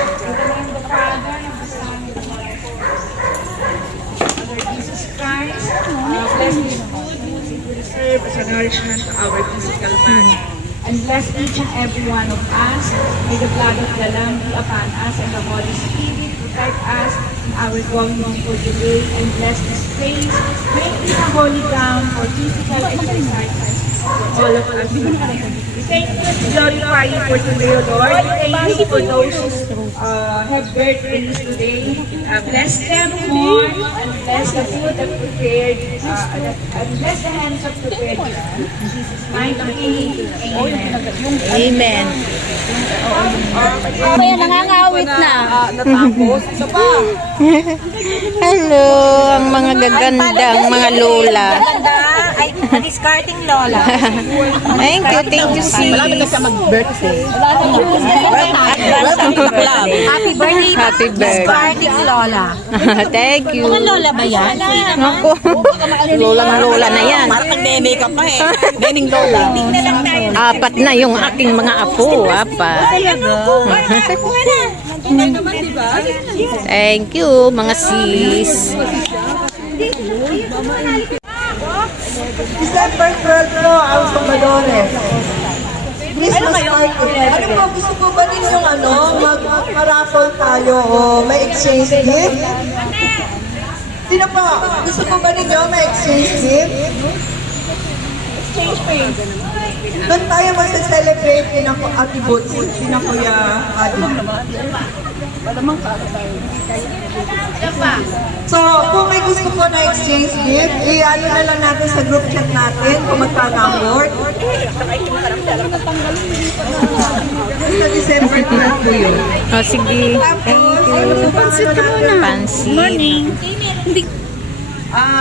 In the name of the Father, and of the Son, and of the Holy Spirit. Lord Jesus Christ, bless this food which will serve as a nourishment to our physical body. And bless each and every one of us. May the blood of the Lamb be upon us, and the Holy Spirit protect us in our going on for today, and bless this place. Make it a holy ground for physical exercise for all of us. We thank you and glorify you for today, O Lord. We thank you for those who have birthdays today. Bless them more, and bless the food that prepared, and bless the hands of prepared. In Jesus' mighty name, amen. Amen. Kaya nangangawit na. Natapos, isa pa. Hello, ang mga gagandang mga lola. Ganda. Ay, discarding lola. Thank you, sis. Malapit na siya mag-birthday. Happy birthday. Happy birthday. Discarding lola. Thank you. Mga lola ba yan? Ako, lola na yan. Parang nag-makeup pa eh. Nening lola. Apat na yung aking mga apo. Apat. Thank you, mga sis. December 12 po ang Salvadores. Christmas party. Ano po, gusto po ba ninyong mag-raffle tayo o may exchange gift? Sino po? Gusto po ba ninyo may exchange gift? Exchange gift. Doon tayo mag-celebrate kina Ate Boots, kina Kuya Adi. So, kung may gusto po na exchange gift, i-ano na lang natin sa group chat natin kung magkano ang worth. Sa December 12 po yun. Oh, sige. Tapos, pansit ka muna. Pansit. Morning.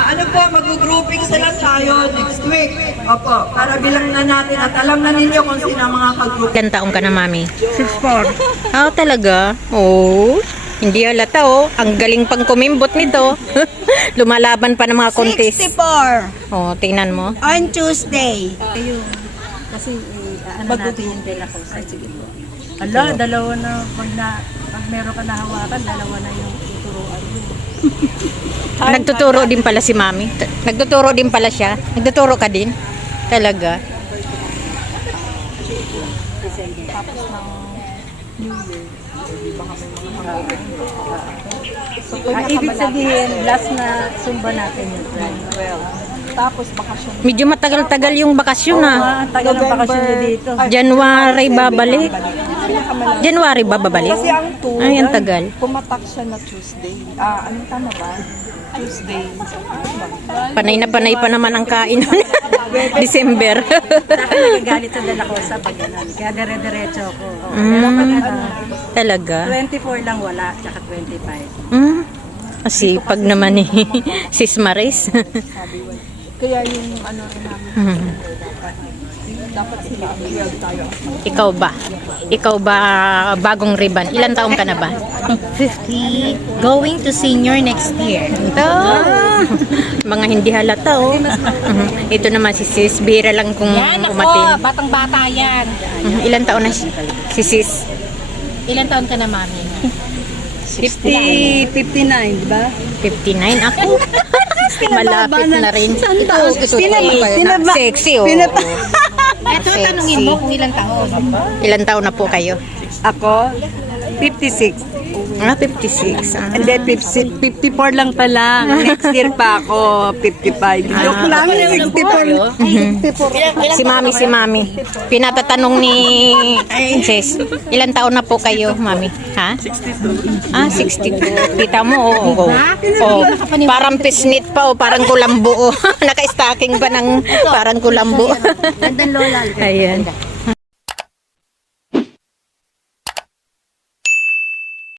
Ano po, mag-grouping na lang tayo next week. Opo, para bilang na natin at alam na ninyo kung sino ang mga ka-group. Ilan taong ka na, mami? 6'4". Oh, talaga? Oh, hindi halata oh. Ang galing pang kumimbot nito. Lumalaban pa ng mga contest. 64 Oh, tingnan mo. on Tuesday. Ayun. Kasi ano natin yung dela ko. Ay, sige po. Ala, dalawa na, pag meron ka nahawakan, dalawa na yung tuturuan mo. Nagtuturo din pala si mami. Nagtuturo din pala siya. Nagtuturo ka din? Talaga? Ibig sabihin, last na sumba natin yung 12. Tapos bakasyon. Medyo matagal-tagal yung bakasyon ah. Tagal ng bakasyon nyo dito. January babalik. January ba babalik? Kasi ang tour, Ay, ang tagal. pumatak siya na Tuesday. Anong tama ba? Tuesday. Panay na panay pa naman ang kain. December. Nagagalit sa dala ko sa pag ganun. Kaya dire-diretso ako. Talaga? 24 lang wala, tsaka 25. Kasi pag naman ni Sis Maris. Kaya yung ano rin namin, dapat sila tayo. Ikaw ba? Ikaw ba bagong ribbon? Ilan taong ka na ba? 50. Going to senior next year. Oh, mga hindi halata oh. Ito naman si Sis. Bira lang kung Yan ako, umatin. batang-bata yan. Ilan taon na si Sis? Ilan taon ka na, mami? 59, di ba? 59 ako. Malapit na rin. Sexy oh. Ito, tanungin mo kung ilang taon. Ilan taon na po kayo? Ako, 56. 56. Hindi, 54 lang pala. Next year pa ako, 55. Joke lang, 64. Si Mami. Pinatatanong ni Sis. Ilan taon na po kayo, Mami? Ha? 62. 62. Kita mo, oh. Parang pisnit pa, oh. Parang kulambo, oh. Naka-stocking pa ng parang kulambo. Gandang lola. Ayan.